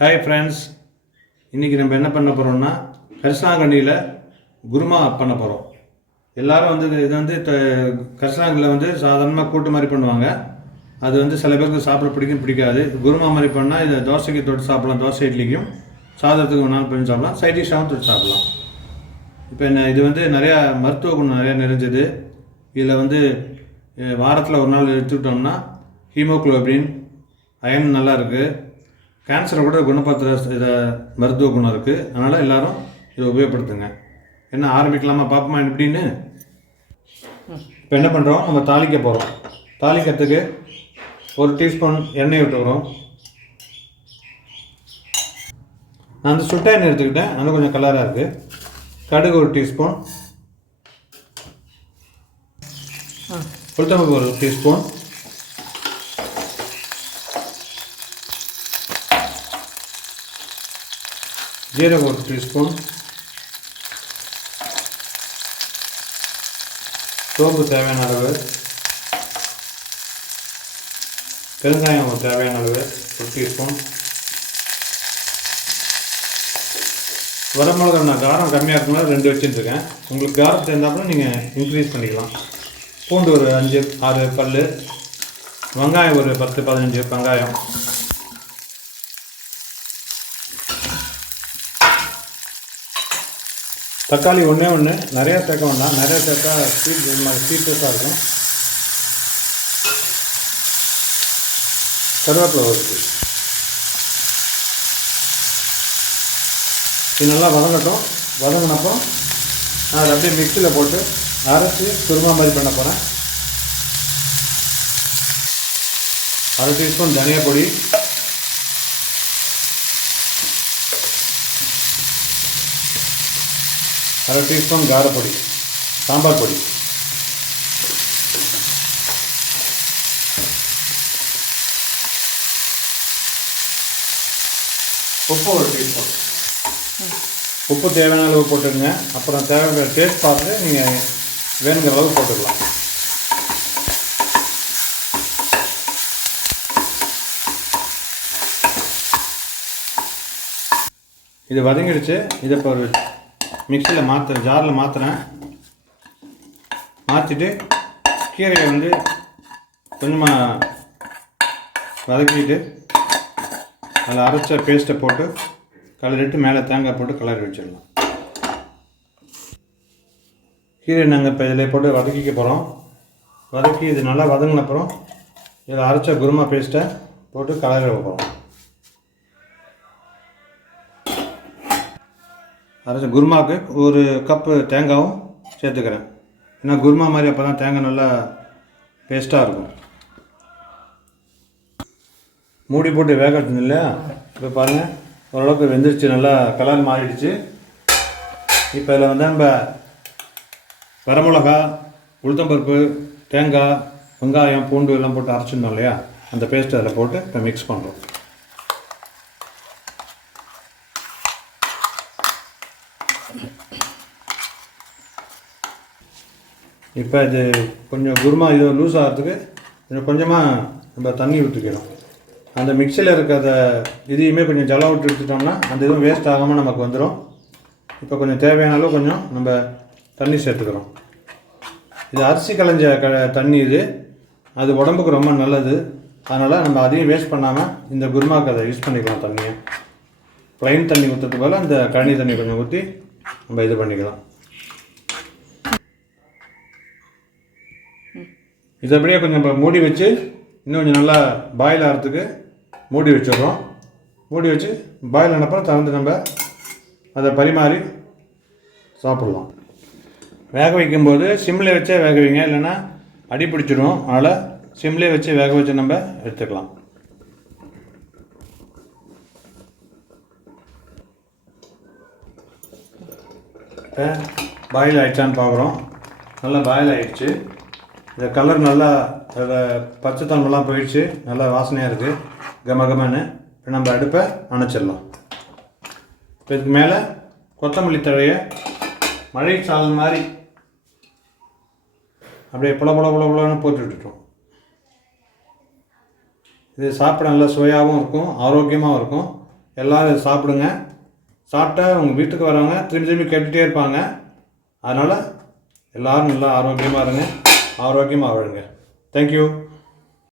Hi friends, இன்றைக்கி நம்ம என்ன பண்ண போகிறோம்னா கரிசலாங்கண்ணியில் குருமா பண்ண போகிறோம். எல்லோரும் இது வந்து கரிசலாங்கண்ணியில் சாதாரணமாக கூட்டு மாதிரி பண்ணுவாங்க. அது சில பேருக்கு சாப்பிட பிடிக்காது. குருமா மாதிரி பண்ணால் இதை தோசைக்கு தொட்டு சாப்பிடலாம், தோசை இட்லிக்கும் சாதத்துக்கு ஒன்றாலும் பண்ணி சாப்பிடலாம், சைட் டிஷ்ஷாகவும் தொட்டு சாப்பிடலாம். இப்போ இது நிறையா மருத்துவ குணம் நிறையா நிறைஞ்சது. இதில் வாரத்தில் ஒரு நாள் எடுத்துக்கிட்டோம்னா ஹீமோக்ளோபின் அயன் நல்லா இருக்குது. கேன்சரை கூட குணப்படுத்துகிற இதை மருத்துவ குணம் இருக்குது. அதனால் எல்லோரும் இதை உபயோகப்படுத்துங்க. என்ன ஆரம்பிக்கலாமா பார்ப்போமா எப்படின்னு? இப்போ என்ன பண்ணுறோம், நம்ம தாளிக்க போகிறோம். தாளிக்கிறதுக்கு 1 டீஸ்பூன் எண்ணெய் விட்டுக்கிறோம். நான் சுட்ட எண்ணெய் எடுத்துக்கிட்டேன், அது கொஞ்சம் கலராக இருக்குது. கடுகு 1 டீஸ்பூன், உளுத்தம்பருப்பு 1 டீஸ்பூன், ஜீரகம் 1 டீஸ்பூன், சோம்பு தேவையான அளவு, பெருங்காயம் தேவையான அளவு 1 டீஸ்பூன், வரமிளகா நான் காரம் கம்மியாக இருக்கனால 2 வச்சுருக்கேன். உங்களுக்கு காரம் சேர்ந்தாப்புல நீங்கள் இன்க்ரீஸ் பண்ணிக்கலாம். பூண்டு ஒரு 5-6 பல், வெங்காயம் ஒரு 10-15 வெங்காயம், தக்காளி ஒன்று நிறையா சேர்க்க வேண்டாம். நிறையா சேர்த்தா ஸ்வீட்னஸாக இருக்கும். கருவேப்பிலை வருது. இது நல்லா வதங்கட்டும். வதங்கினப்போ நான் அதை அப்படியே மிக்சியில் போட்டு அரைச்சி குருமா மாதிரி பண்ண போகிறேன். 1/2 டீஸ்பூன் தனியா பொடி, 1/2 டீஸ்பூன் காரப்பொடி, சாம்பார் பொடி, உப்பு 1 டீஸ்பூன். உப்பு தேவையான அளவு போட்டுருங்க. அப்புறம் தேவையான டேஸ்ட் பார்த்து நீங்கள் வேணுங்கிற அளவு போட்டுக்கலாம். இது வதங்கிடுச்சு. இதை இப்போ ஒரு மிக்சியில் ஜாரில் மாற்றுறேன். மாற்றிட்டு கீரையை கொஞ்சமாக வதக்கிட்டு அதில் அரைச்ச பேஸ்ட்டை போட்டு கலரிட்டு மேலே தேங்காய் போட்டு கலரி வச்சிடலாம். கீரை நாங்கள் இப்போ இதில் போட்டு வதக்கிக்க போகிறோம். வதக்கி இது நல்லா வதங்கினப்புறம் இதில் அரைச்ச குருமா பேஸ்ட்டை போட்டு கலரி வைப்போம். அரைச்ச குருமாவுக்கு 1 கப்பு தேங்காயும் சேர்த்துக்கிறேன். ஏன்னா குருமா மாதிரி அப்போ தான் தேங்காய் நல்லா பேஸ்ட்டாக இருக்கும். மூடி போட்டு வேக வச்சுருந்தோம் இல்லையா, இப்போ பாருங்கள் ஓரளவுக்கு வெந்துருச்சு, நல்லா கலர் மாறிடுச்சு. இப்போ இதில் நம்ம வரமிளகா, உளுத்தம்பருப்பு, தேங்காய், வெங்காயம், பூண்டு எல்லாம் போட்டு அரைச்சிருந்தோம் இல்லையா, அந்த பேஸ்ட் அதில் போட்டு இப்போ மிக்ஸ் பண்ணுறோம். இப்போ இது கொஞ்சம் குருமா இது லூஸ் ஆகிறதுக்கு இன்னும் கொஞ்சமாக நம்ம தண்ணி ஊற்றிக்கிறோம். அந்த மிக்சியில் இருக்கிறத இதையுமே கொஞ்சம் ஜலம் விட்டு எடுத்துட்டோம்னா அந்த இதுவும் வேஸ்ட் ஆகாமல் நமக்கு வந்துடும். இப்போ கொஞ்சம் தேவையான அளவு கொஞ்சம் நம்ம தண்ணி சேர்த்துக்கிறோம். இது அரிசி களைஞ்ச தண்ணி, அது உடம்புக்கு ரொம்ப நல்லது. அதனால் நம்ம அதையும் வேஸ்ட் பண்ணாமல் இந்த குருமாவுக்கு அதை யூஸ் பண்ணிக்கலாம். தண்ணியை ப்ளைன் தண்ணி ஊற்றுறதுக்கு போல் அந்த கழனி தண்ணி கொஞ்சம் ஊற்றி நம்ம இது பண்ணிக்கலாம். இது அப்படியே கொஞ்சம் நம்ம மூடி வச்சு இன்னும் கொஞ்சம் நல்லா பாயில் ஆகிறதுக்கு மூடி வச்சிடுறோம். மூடி வச்சு பாயில் ஆனப்பறம் திறந்து நம்ம அதை பரிமாறி சாப்பிட்லாம். வேக வைக்கும்போது சிம்மில் வச்சே வேக வைங்க, இல்லைன்னா அடி பிடிச்சிடும். அதனால் சிம்லேயே வச்சு வேக வச்சு நம்ம எடுத்துக்கலாம். இப்போ பாயில் ஆகிடுச்சான்னு பார்க்குறோம். நல்லா பாயில் ஆகிடுச்சு. இந்த கலர் நல்லா அதில் பச்சை தன்மைலாம் போயிடுச்சு, நல்லா வாசனையாக இருக்குது, கமகமன்னு. இப்போ நம்ம அடுப்பை அணைச்சிடலாம். இப்போ இதுக்கு மேலே கொத்தமல்லி தழையை மழை சாதல் மாதிரி அப்படியே புலன்னு போட்டு விட்டுட்டோம். இது சாப்பிட நல்லா சுவையாகவும் இருக்கும், ஆரோக்கியமாகவும் இருக்கும். எல்லோரும் சாப்பிடுங்க. சாப்பிட்டா உங்கள் வீட்டுக்கு வரவங்க திரும்பி திரும்பி கேட்டுகிட்டே இருப்பாங்க. அதனால் எல்லோரும் நல்லா ஆரோக்கியமாக இருங்க, ஆரோக்கியமாக வாழுங்க. தேங்க்யூ.